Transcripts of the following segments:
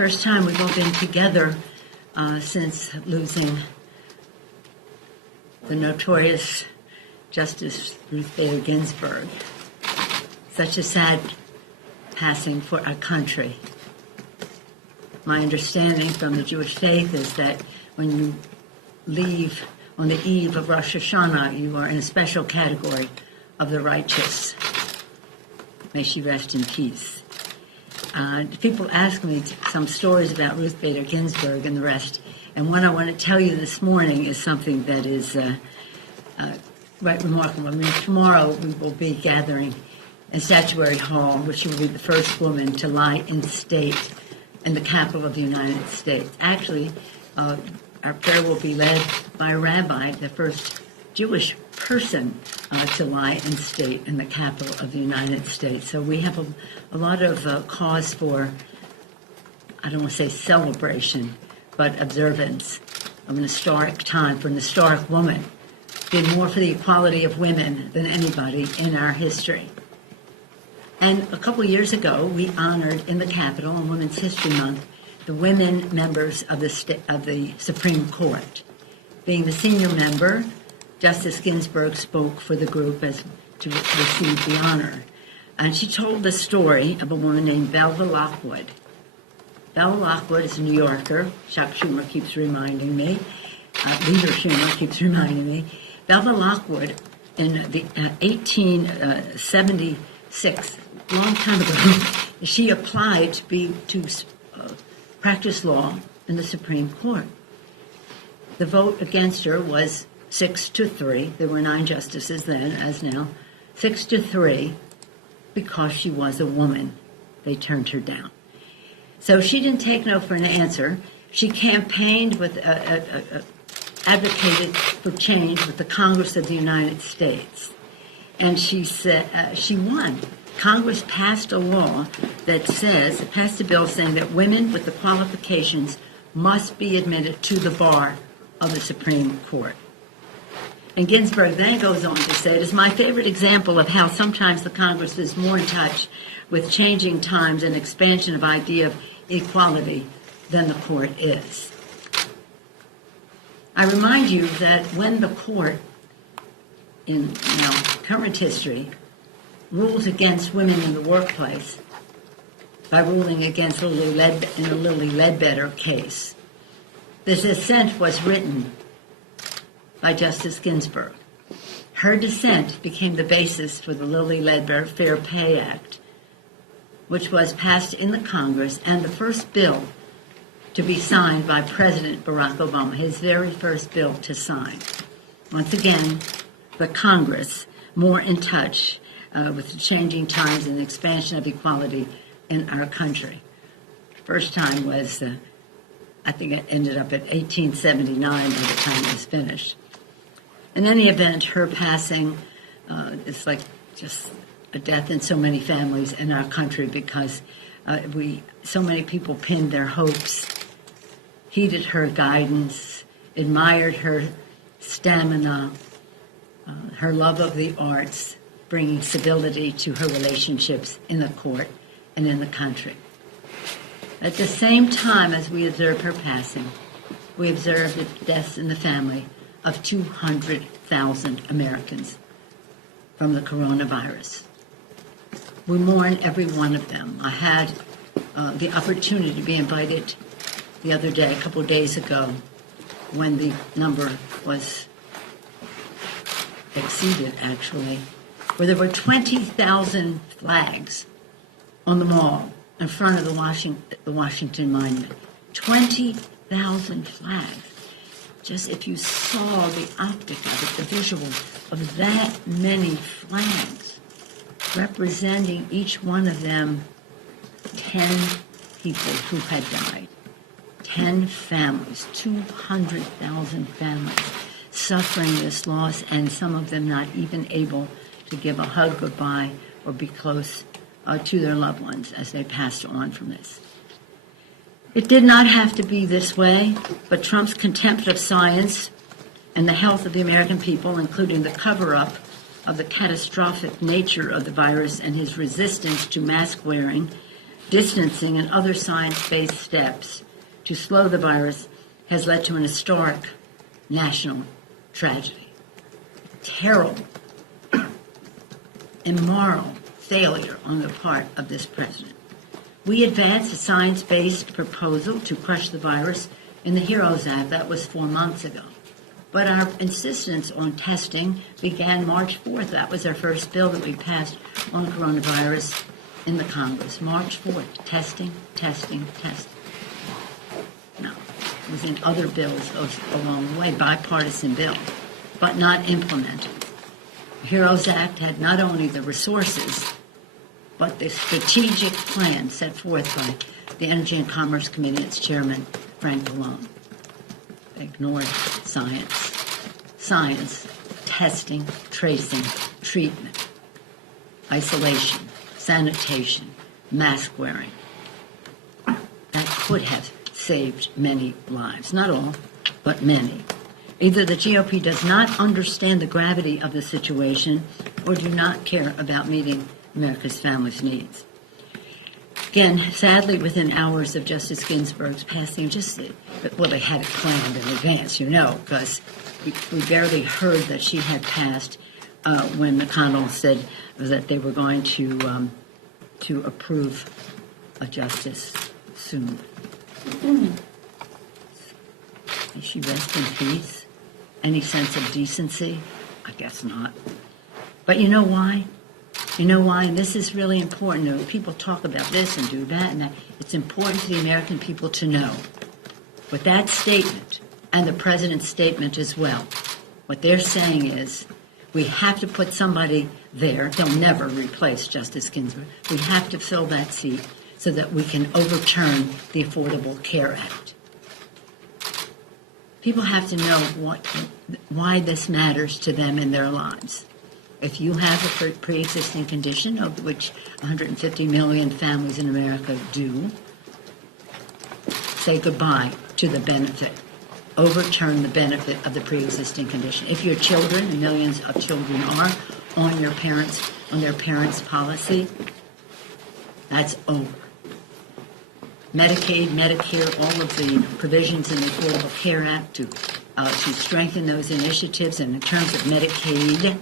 First time we've all been together since losing the notorious Justice Ruth Bader Ginsburg. Such a sad passing for our country. My understanding from the Jewish faith is that when you leave on the eve of Rosh Hashanah, you are in a special category of the righteous. May she rest in peace. People ask me some stories about Ruth Bader Ginsburg and the rest, and one I want to tell you this morning is something that is quite remarkable. I mean, tomorrow we will be gathering in Statuary Hall, which will be the first woman to lie in state in the capital of the United States. Actually, our prayer will be led by a rabbi, the first Jewish person to lie in state in the capital of the United States. So we have a lot of cause for, I don't want to say celebration, but observance of an historic time for an historic woman. Did more for the equality of women than anybody in our history. And a couple of years ago, we honored in the Capitol on Women's History Month the women members of the Supreme Court. Being the senior member, Justice Ginsburg spoke for the group as to receive the honor. And she told the story of a woman named Belva Lockwood. Belva Lockwood is a New Yorker. Chuck Schumer keeps reminding me. Leader Schumer keeps reminding me. Belva Lockwood, in the 1876, a long time ago, she applied to practice law in the Supreme Court. The vote against her was 6-3. There were 9 justices then, as now. 6-3, because she was a woman. They turned her down. So she didn't take no for an answer. She campaigned with, advocated for change with the Congress of the United States. And she said, she won. Congress passed a law that passed a bill saying that women with the qualifications must be admitted to the bar of the Supreme Court. And Ginsburg then goes on to say, it is my favorite example of how sometimes the Congress is more in touch with changing times and expansion of idea of equality than the court is. I remind you that when the court, in current history, rules against women in the workplace by ruling against in the Lilly Ledbetter case, the dissent was written by Justice Ginsburg. Her dissent became the basis for the Lilly Ledbetter Fair Pay Act, which was passed in the Congress and the first bill to be signed by President Barack Obama, his very first bill to sign. Once again, the Congress more in touch with the changing times and the expansion of equality in our country. First time was, I think it ended up at 1879 by the time it was finished. In any event, her passing is like just a death in so many families in our country because so many people pinned their hopes, heeded her guidance, admired her stamina, her love of the arts, bringing civility to her relationships in the court and in the country. At the same time as we observe her passing, we observe the deaths in the family of 200,000 Americans from the coronavirus. We mourn every one of them. I had the opportunity to be invited the other day, a couple of days ago, when the number was exceeded, actually, where there were 20,000 flags on the mall in front of the Washington Monument. 20,000 flags. Just if you saw the optic of it, the visual of that many flags, representing each one of them 10 people who had died. 10 families, 200,000 families suffering this loss, and some of them not even able to give a hug goodbye or be close to their loved ones as they passed on from this. It did not have to be this way, but Trump's contempt of science and the health of the American people, including the cover-up of the catastrophic nature of the virus and his resistance to mask wearing, distancing, and other science-based steps to slow the virus has led to an historic national tragedy. Terrible, immoral failure on the part of this president. We advanced a science-based proposal to crush the virus in the HEROES Act. That was 4 months ago. But our insistence on testing began March 4th. That was our first bill that we passed on coronavirus in the Congress. March 4th, testing, testing, testing. No, it was in other bills along the way, bipartisan bills, but not implemented. The HEROES Act had not only the resources, but the strategic plan set forth by the Energy and Commerce Committee and its chairman, Frank Pallone. They ignored science, testing, tracing, treatment, isolation, sanitation, mask wearing. That could have saved many lives. Not all, but many. Either the GOP does not understand the gravity of the situation or do not care about meeting America's families' needs. Again, sadly, within hours of Justice Ginsburg's passing, they had it planned in advance, because we barely heard that she had passed when McConnell said that they were going to approve a justice soon. May she rest in peace? Any sense of decency? I guess not. But you know why? You know why? And this is really important. People talk about this and do that and that. It's important to the American people to know. With that statement, and the president's statement as well, what they're saying is we have to put somebody there. They'll never replace Justice Ginsburg. We have to fill that seat so that we can overturn the Affordable Care Act. People have to know why this matters to them in their lives. If you have a pre-existing condition, of which 150 million families in America do, say goodbye to the benefit. Overturn the benefit of the pre-existing condition. If your children, and millions of children are, on their parents' policy, that's over. Medicaid, Medicare, all of the provisions in the Affordable Care Act to strengthen those initiatives. And in terms of Medicaid,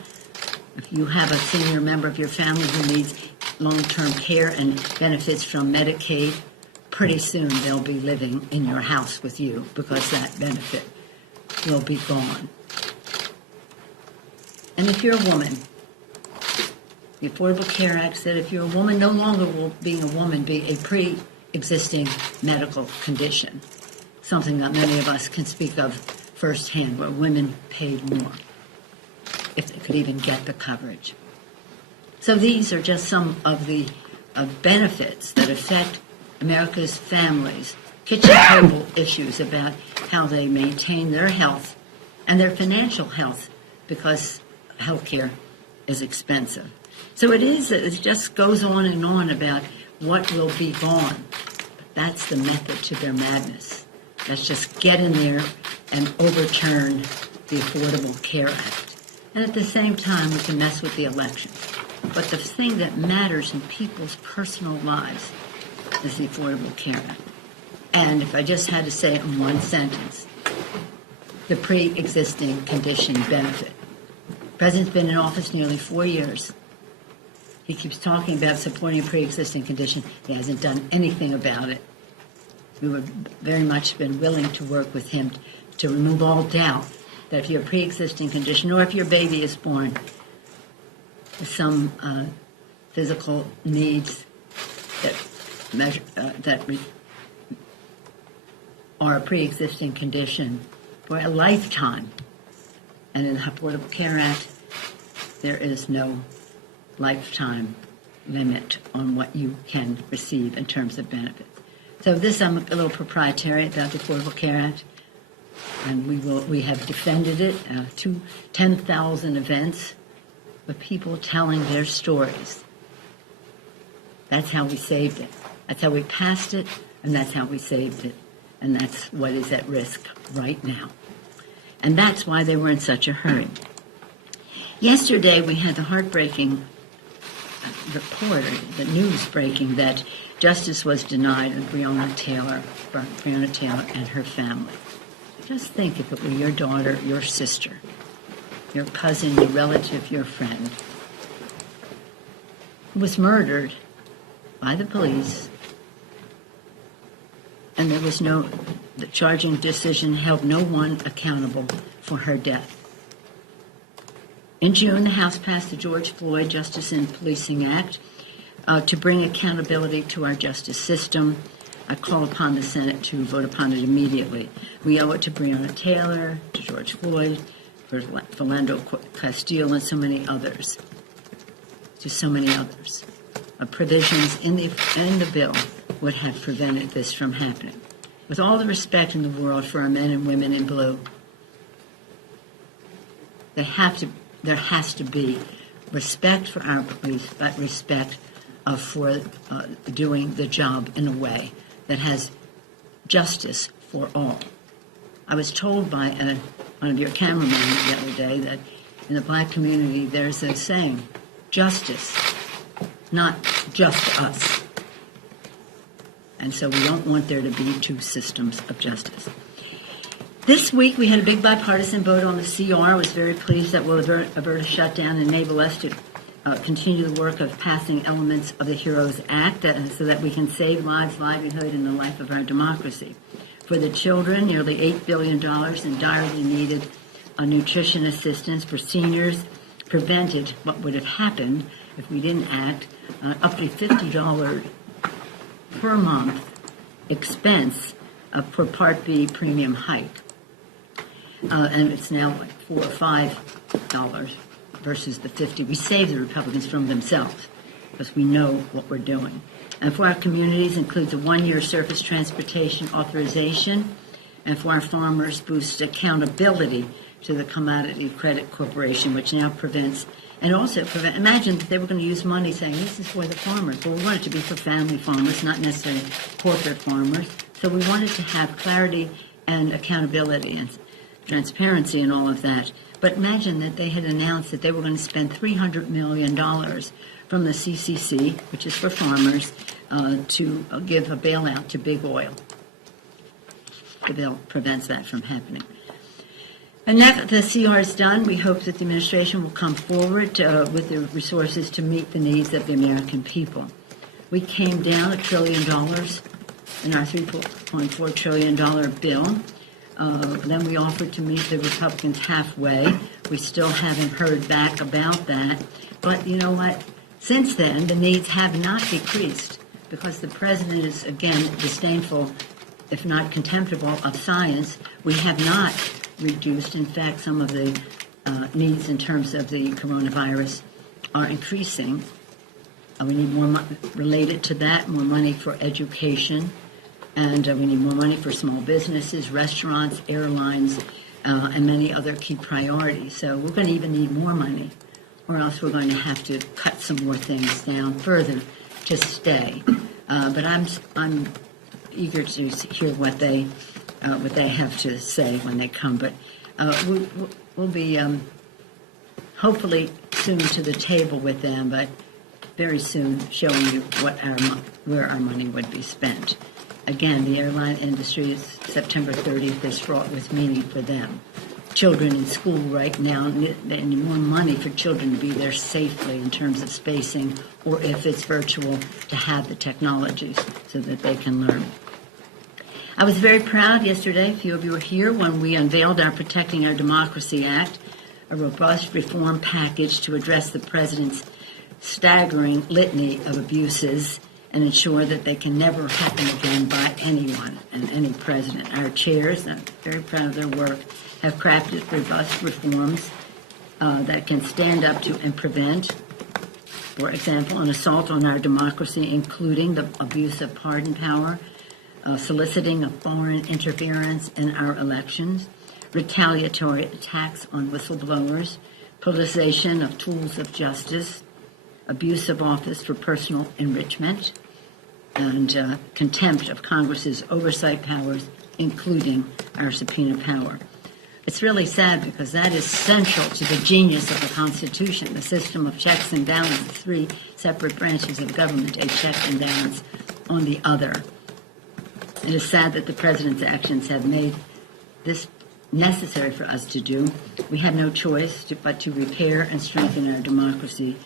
if you have a senior member of your family who needs long-term care and benefits from Medicaid, pretty soon they'll be living in your house with you because that benefit will be gone. And if you're a woman, the Affordable Care Act said if you're a woman, no longer will being a woman be a pre-existing medical condition, something that many of us can speak of firsthand, where women paid more, if they could even get the coverage. So these are just some of the benefits that affect America's families, kitchen table issues about how they maintain their health and their financial health, because health care is expensive. So it just goes on and on about what will be gone. But that's the method to their madness. Let's just get in there and overturn the Affordable Care Act. And at the same time, we can mess with the election. But the thing that matters in people's personal lives is the Affordable Care Act. And if I just had to say it in one sentence, the pre-existing condition benefit. The president's been in office nearly 4 years. He keeps talking about supporting a pre-existing condition. He hasn't done anything about it. We would very much been willing to work with him to remove all doubt that if you have a pre-existing condition, or if your baby is born with some physical needs that are a pre-existing condition for a lifetime. And in the Affordable Care Act, there is no lifetime limit on what you can receive in terms of benefits. So this, I'm a little proprietary about the Affordable Care Act, and we have defended it, 10,000 events with people telling their stories. That's how we saved it. That's how we passed it, and that's how we saved it. And that's what is at risk right now. And that's why they were in such a hurry. Yesterday, we had the heartbreaking reporter, the news breaking that justice was denied of Breonna Taylor and her family. Just think if it were your daughter, your sister, your cousin, your relative, your friend, who was murdered by the police, and the charging decision held no one accountable for her death. In June, the House passed the George Floyd Justice in Policing Act to bring accountability to our justice system. I call upon the Senate to vote upon it immediately. We owe it to Breonna Taylor, to George Floyd, for Philando Castile, and so many others. Provisions in the bill would have prevented this from happening. With all the respect in the world for our men and women in blue, there has to be respect for our police, but respect for doing the job in a way that has justice for all. I was told by one of your cameramen the other day that in the black community there's a saying, justice, not just us. And so we don't want there to be two systems of justice. This week we had a big bipartisan vote on the CR. I was very pleased that we'll avert a shutdown and enable us to continue the work of passing elements of the HEROES Act so that we can save lives, livelihood, and the life of our democracy. For the children, nearly $8 billion in direly needed nutrition assistance. For seniors, prevented what would have happened if we didn't act, up to $50 per month expense per Part B premium hike. And it's now like $4 or $5 versus the $50. We save the Republicans from themselves because we know what we're doing. And for our communities includes a 1-year surface transportation authorization, and for our farmers boosts accountability to the Commodity Credit Corporation, which now prevents, and also imagine if they were going to use money saying this is for the farmers. Well, we want it to be for family farmers, not necessarily corporate farmers. So we wanted to have clarity and accountability and transparency and all of that. But imagine that they had announced that they were going to spend $300 million from the CCC, which is for farmers, to give a bailout to big oil. The bill prevents that from happening. And now that the CR is done, we hope that the administration will come forward with the resources to meet the needs of the American people. We came down $1 trillion in our $3.4 trillion bill. Then we offered to meet the Republicans halfway. We still haven't heard back about that. But you know what? Since then, the needs have not decreased because the president is, again, disdainful, if not contemptible, of science. We have not reduced. In fact, some of the needs in terms of the coronavirus are increasing. We need more related to that, more money for education. And we need more money for small businesses, restaurants, airlines, and many other key priorities. So we're going to even need more money, or else we're going to have to cut some more things down further to stay. But I'm eager to hear what they have to say when they come. But we'll be hopefully soon to the table with them, but very soon showing you where our money would be spent. Again, the airline industry is September 30th is fraught with meaning for them. Children in school right now, they need more money for children to be there safely in terms of spacing, or if it's virtual, to have the technologies so that they can learn. I was very proud yesterday, a few of you were here, when we unveiled our Protecting Our Democracy Act, a robust reform package to address the president's staggering litany of abuses and ensure that they can never happen again by anyone and any president. Our chairs, I'm very proud of their work, have crafted robust reforms that can stand up to and prevent, for example, an assault on our democracy, including the abuse of pardon power, soliciting of foreign interference in our elections, retaliatory attacks on whistleblowers, politicization of tools of justice, abuse of office for personal enrichment, and contempt of Congress's oversight powers, including our subpoena power. It's really sad because that is central to the genius of the Constitution, the system of checks and balances, three separate branches of government, a check and balance on the other. It is sad that the president's actions have made this necessary for us to do. We have no choice but to repair and strengthen our democracy.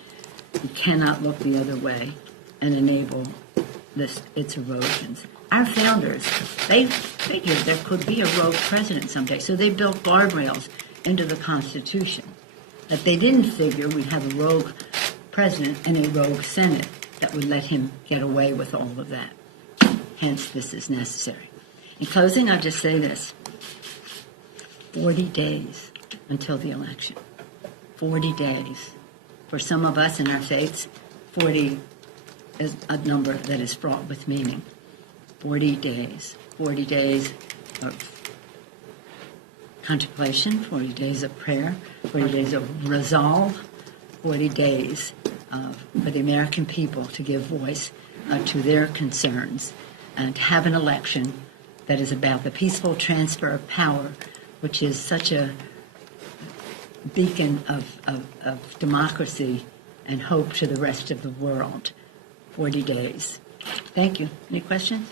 We cannot look the other way and enable its erosions. Our founders, they figured there could be a rogue president someday, so they built guardrails into the Constitution. But they didn't figure we'd have a rogue president and a rogue Senate that would let him get away with all of that. Hence, this is necessary. In closing, I'll just say this. 40 days until the election. 40 days. For some of us in our faiths, 40 is a number that is fraught with meaning. 40 days. 40 days of contemplation, 40 days of prayer, 40 days of resolve, 40 days for the American people to give voice to their concerns and to have an election that is about the peaceful transfer of power, which is such a beacon of democracy and hope to the rest of the world. 40 days. Thank you. Any questions?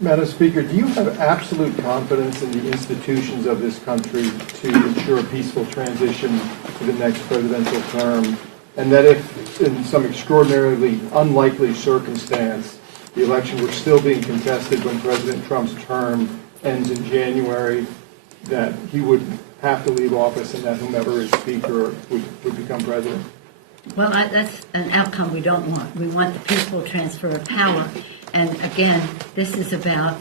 Madam Speaker, do you have absolute confidence in the institutions of this country to ensure a peaceful transition to the next presidential term, and that if, in some extraordinarily unlikely circumstance, the election were still being contested when President Trump's term ends in January, that he would have to leave office and that whomever is Speaker would become president? Well, that's an outcome we don't want. We want the peaceful transfer of power. And again, this is about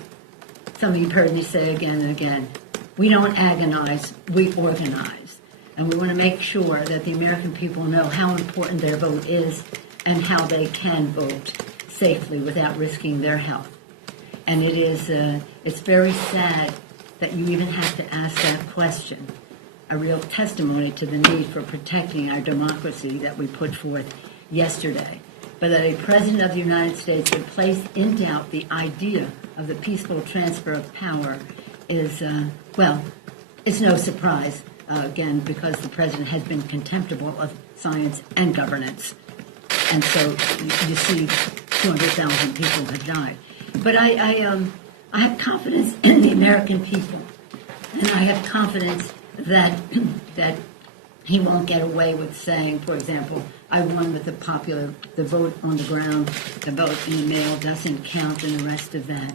something you've heard me say again and again. We don't agonize, we organize. And we want to make sure that the American people know how important their vote is and how they can vote safely without risking their health. And it's very sad that you even have to ask that question. A real testimony to the need for protecting our democracy that we put forth yesterday. But that a president of the United States would place in doubt the idea of the peaceful transfer of power is, it's no surprise, again, because the president has been contemptible of science and governance. And so you see 200,000 people have died. But I have confidence in the American people, and I have confidence that he won't get away with saying, for example, I won with the vote on the ground, the vote in the mail doesn't count, and the rest of that.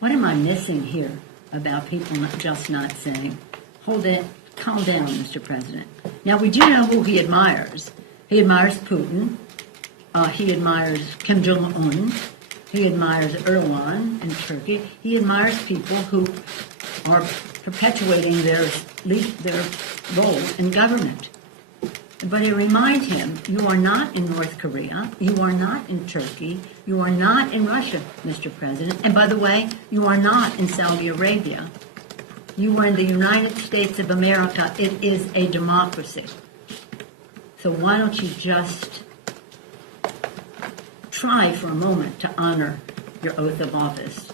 What am I missing here about people just not saying, hold it, calm down, Mr. President? Now, we do know who he admires. He admires Putin. He admires Kim Jong-un. He admires Erdogan in Turkey. He admires people who are perpetuating their roles in government. But I remind him, you are not in North Korea, you are not in Turkey, you are not in Russia, Mr. President, and by the way, you are not in Saudi Arabia. You are in the United States of America. It is a democracy. So why don't you just try for a moment to honor your oath of office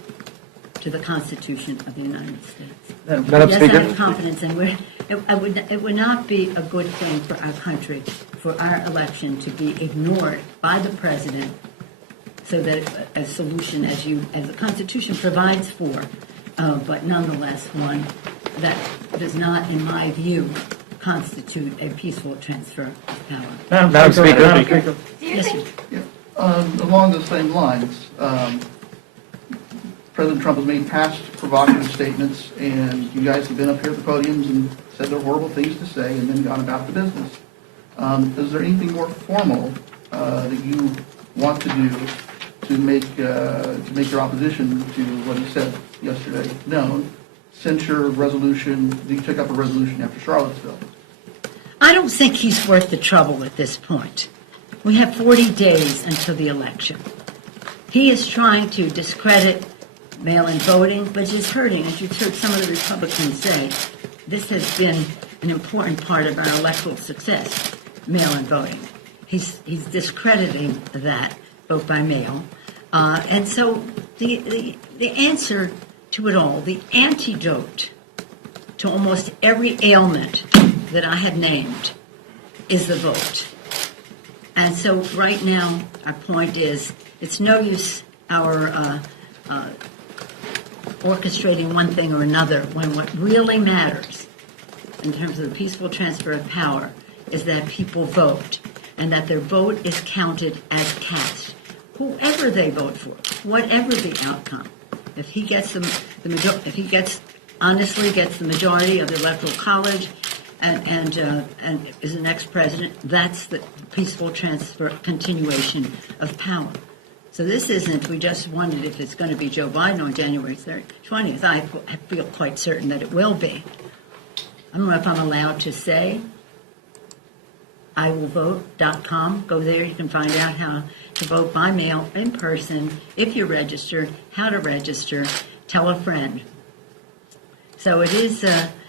to the Constitution of the United States. Madam Yes, Speaker. I have confidence, and it would not be a good thing for our country for our election to be ignored by the president, so that a solution, as the Constitution provides for, but nonetheless one that does not, in my view, constitute a peaceful transfer of power. Madam Speaker. Yes, sir. Along the same lines, President Trump has made past provocative statements, and you guys have been up here at the podiums and said there are horrible things to say and then gone about the business. Is there anything more formal that you want to do to make your opposition to what he said yesterday known, since your resolution, you took up a resolution after Charlottesville? I don't think he's worth the trouble at this point. We have 40 days until the election. He is trying to discredit mail-in voting, but it's hurting. As you've heard some of the Republicans say, this has been an important part of our electoral success, mail-in voting. He's discrediting that, vote by mail. And so the answer to it all, the antidote to almost every ailment that I have named is the vote. And so right now, our point is, it's no use our orchestrating one thing or another when what really matters in terms of the peaceful transfer of power is that people vote and that their vote is counted as cast. Whoever they vote for, whatever the outcome, if he gets honestly gets the majority of the electoral college and is the next president, that's the peaceful transfer, continuation of power. So this isn't, we just wondered if it's going to be Joe Biden on January 20th. I feel quite certain that it will be. I don't know if I'm allowed to say. iwillvote.com. Go there. You can find out how to vote by mail, in person, if you're registered, how to register. Tell a friend. So it is,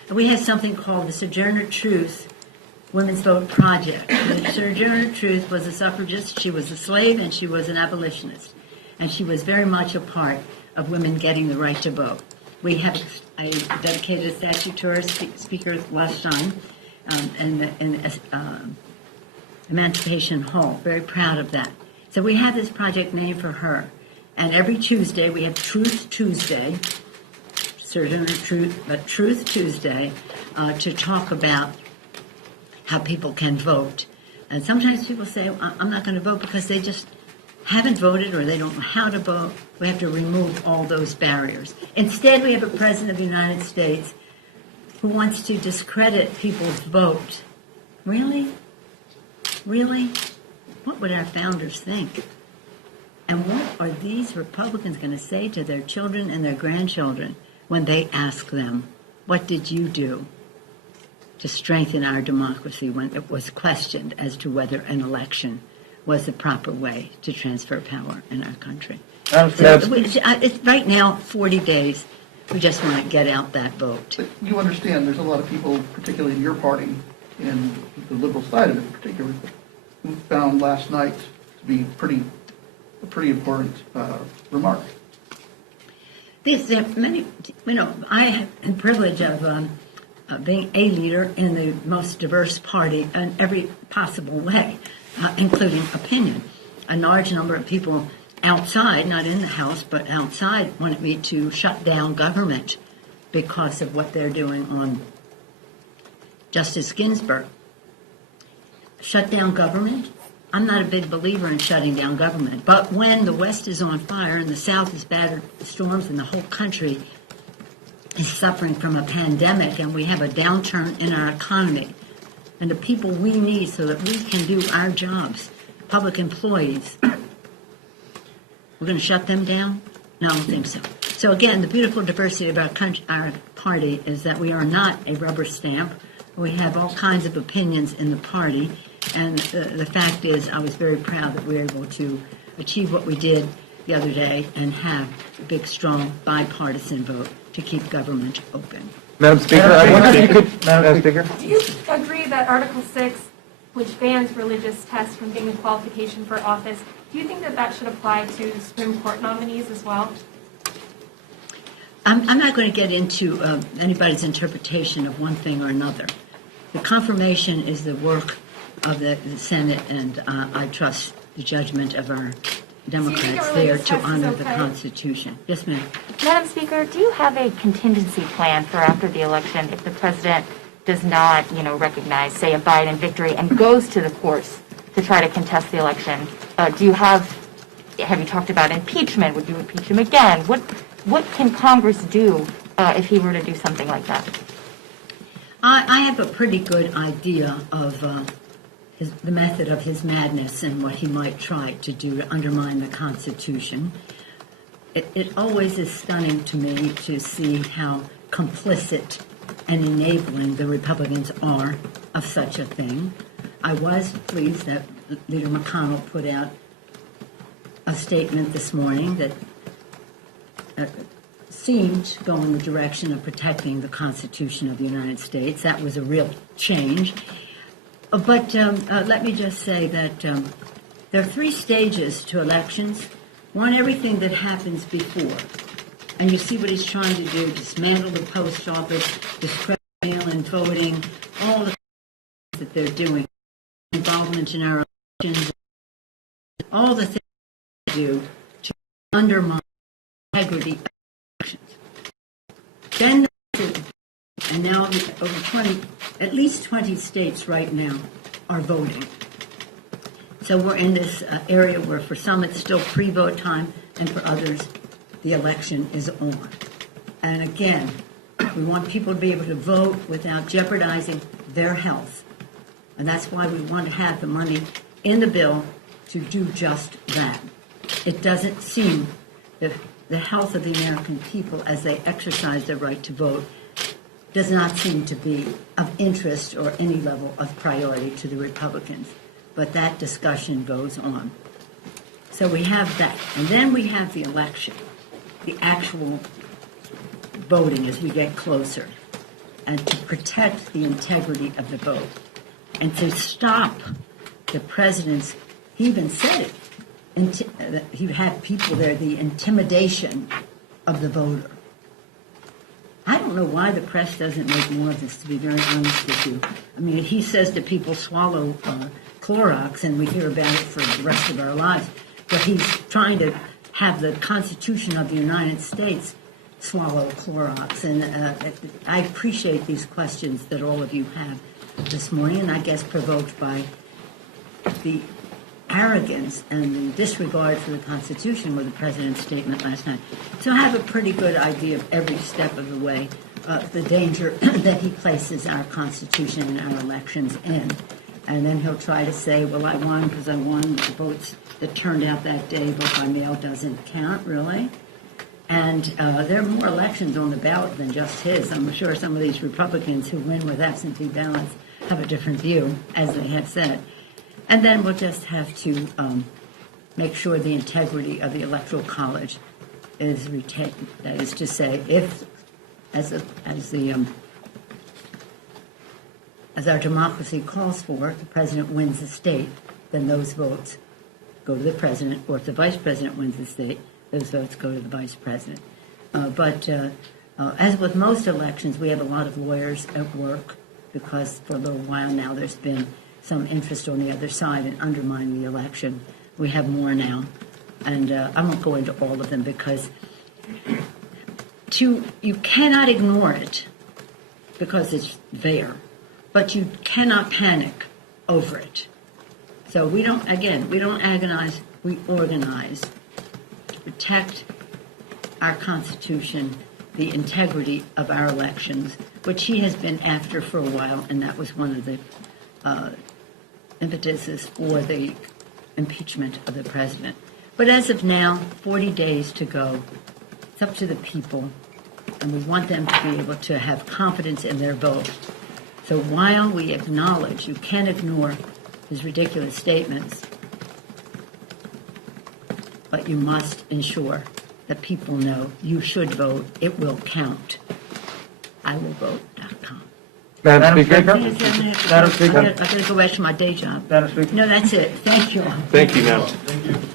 we have something called the Sojourner Truth Women's Vote Project. The Sojourner Truth was a suffragist. She was a slave and she was an abolitionist. And she was very much a part of women getting the right to vote. We have a dedicated statue to our speaker last time in Emancipation Hall. Very proud of that. So we have this project named for her. And every Tuesday we have Truth Tuesday, Sojourner Truth, but Truth Tuesday, to talk about how people can vote. And sometimes people say, I'm not going to vote because they just haven't voted or they don't know how to vote. We have to remove all those barriers. Instead, we have a president of the United States who wants to discredit people's vote. Really? Really? What would our founders think? And what are these Republicans going to say to their children and their grandchildren when they ask them, what did you do to strengthen our democracy when it was questioned as to whether an election was the proper way to transfer power in our country? It's right now, 40 days. We just want to get out that vote. But you understand there's a lot of people, particularly in your party, and the liberal side of it in particular, who found last night to be a pretty important remark. These many, I have the privilege of being a leader in the most diverse party in every possible way, including opinion. A large number of people outside, not in the House, but outside, wanted me to shut down government because of what they're doing on Justice Ginsburg. Shut down government? I'm not a big believer in shutting down government. But when the West is on fire and the South is battered with storms and the whole country is suffering from a pandemic and we have a downturn in our economy and the people we need so that we can do our jobs, public employees, we're going to shut them down? No, I don't think so. So again, the beautiful diversity of our party is that we are not a rubber stamp. We have all kinds of opinions in the party. And the fact is, I was very proud that we were able to achieve what we did the other day and have a big, strong, bipartisan vote to keep government open. Madam Speaker, I wonder if you could, Madam Speaker. Do you agree that Article 6, which bans religious tests from being a qualification for office, do you think that that should apply to Supreme Court nominees as well? I'm not going to get into anybody's interpretation of one thing or another. The confirmation is the work of the Senate, and I trust the judgment of our Democrats there to honor the Constitution. Yes, ma'am. Madam Speaker, do you have a contingency plan for after the election if the president does not, recognize, say, a Biden victory and goes to the courts to try to contest the election? Have you talked about impeachment? Would you impeach him again? What can Congress do if he were to do something like that? I have a pretty good idea of the method of his madness and what he might try to do to undermine the Constitution. It always is stunning to me to see how complicit and enabling the Republicans are of such a thing. I was pleased that Leader McConnell put out a statement this morning that seemed to go in the direction of protecting the Constitution of the United States. That was a real change. But let me just say that there are three stages to elections. One, everything that happens before. And you see what he's trying to do, dismantle the post office, discredit mail-in voting, all the things that they're doing, involvement in our elections, all the things they do to undermine the integrity of elections. Then, and now over 20, at least 20 states right now are voting. So we're in this area where for some it's still pre-vote time, and for others the election is on. And again, we want people to be able to vote without jeopardizing their health. And that's why we want to have the money in the bill to do just that. It doesn't seem that the health of the American people as they exercise their right to vote does not seem to be of interest or any level of priority to the Republicans. But that discussion goes on. So we have that. And then we have the election, the actual voting as we get closer, and to protect the integrity of the vote. And to stop the president's, he even said it, he had people there, the intimidation of the voter. I don't know why the press doesn't make more of this, to be very honest with you. I mean, he says that people swallow Clorox, and we hear about it for the rest of our lives. But he's trying to have the Constitution of the United States swallow Clorox. And I appreciate these questions that all of you have this morning, and I guess provoked by the arrogance and the disregard for the Constitution with the President's statement last night. So I have a pretty good idea of every step of the way, the danger that he places our Constitution and our elections in. And then he'll try to say, well, I won because I won the votes that turned out that day. Vote by mail doesn't count, really. And there are more elections on the ballot than just his. I'm sure some of these Republicans who win with absentee ballots have a different view, as they have said. And then we'll just have to make sure the integrity of the Electoral College is retained. That is to say, if, as our democracy calls for, the president wins the state, then those votes go to the president, or if the vice president wins the state, those votes go to the vice president. But as with most elections, we have a lot of lawyers at work because for a little while now there's been some interest on the other side in undermining the election. We have more now, and I won't go into all of them because you cannot ignore it because it's there, but you cannot panic over it. So we don't agonize, we organize to protect our Constitution, the integrity of our elections, which he has been after for a while, and that was one of the impetuses for the impeachment of the president. But as of now, 40 days to go. It's up to the people, and we want them to be able to have confidence in their vote. So while we acknowledge you can't ignore his ridiculous statements, but you must ensure that people know you should vote. It will count. IWillVote.com. Madam Speaker? I'm going to go back to my day job. Madam Speaker? No, that's it. Thank you all. Thank you, Madam. Thank you.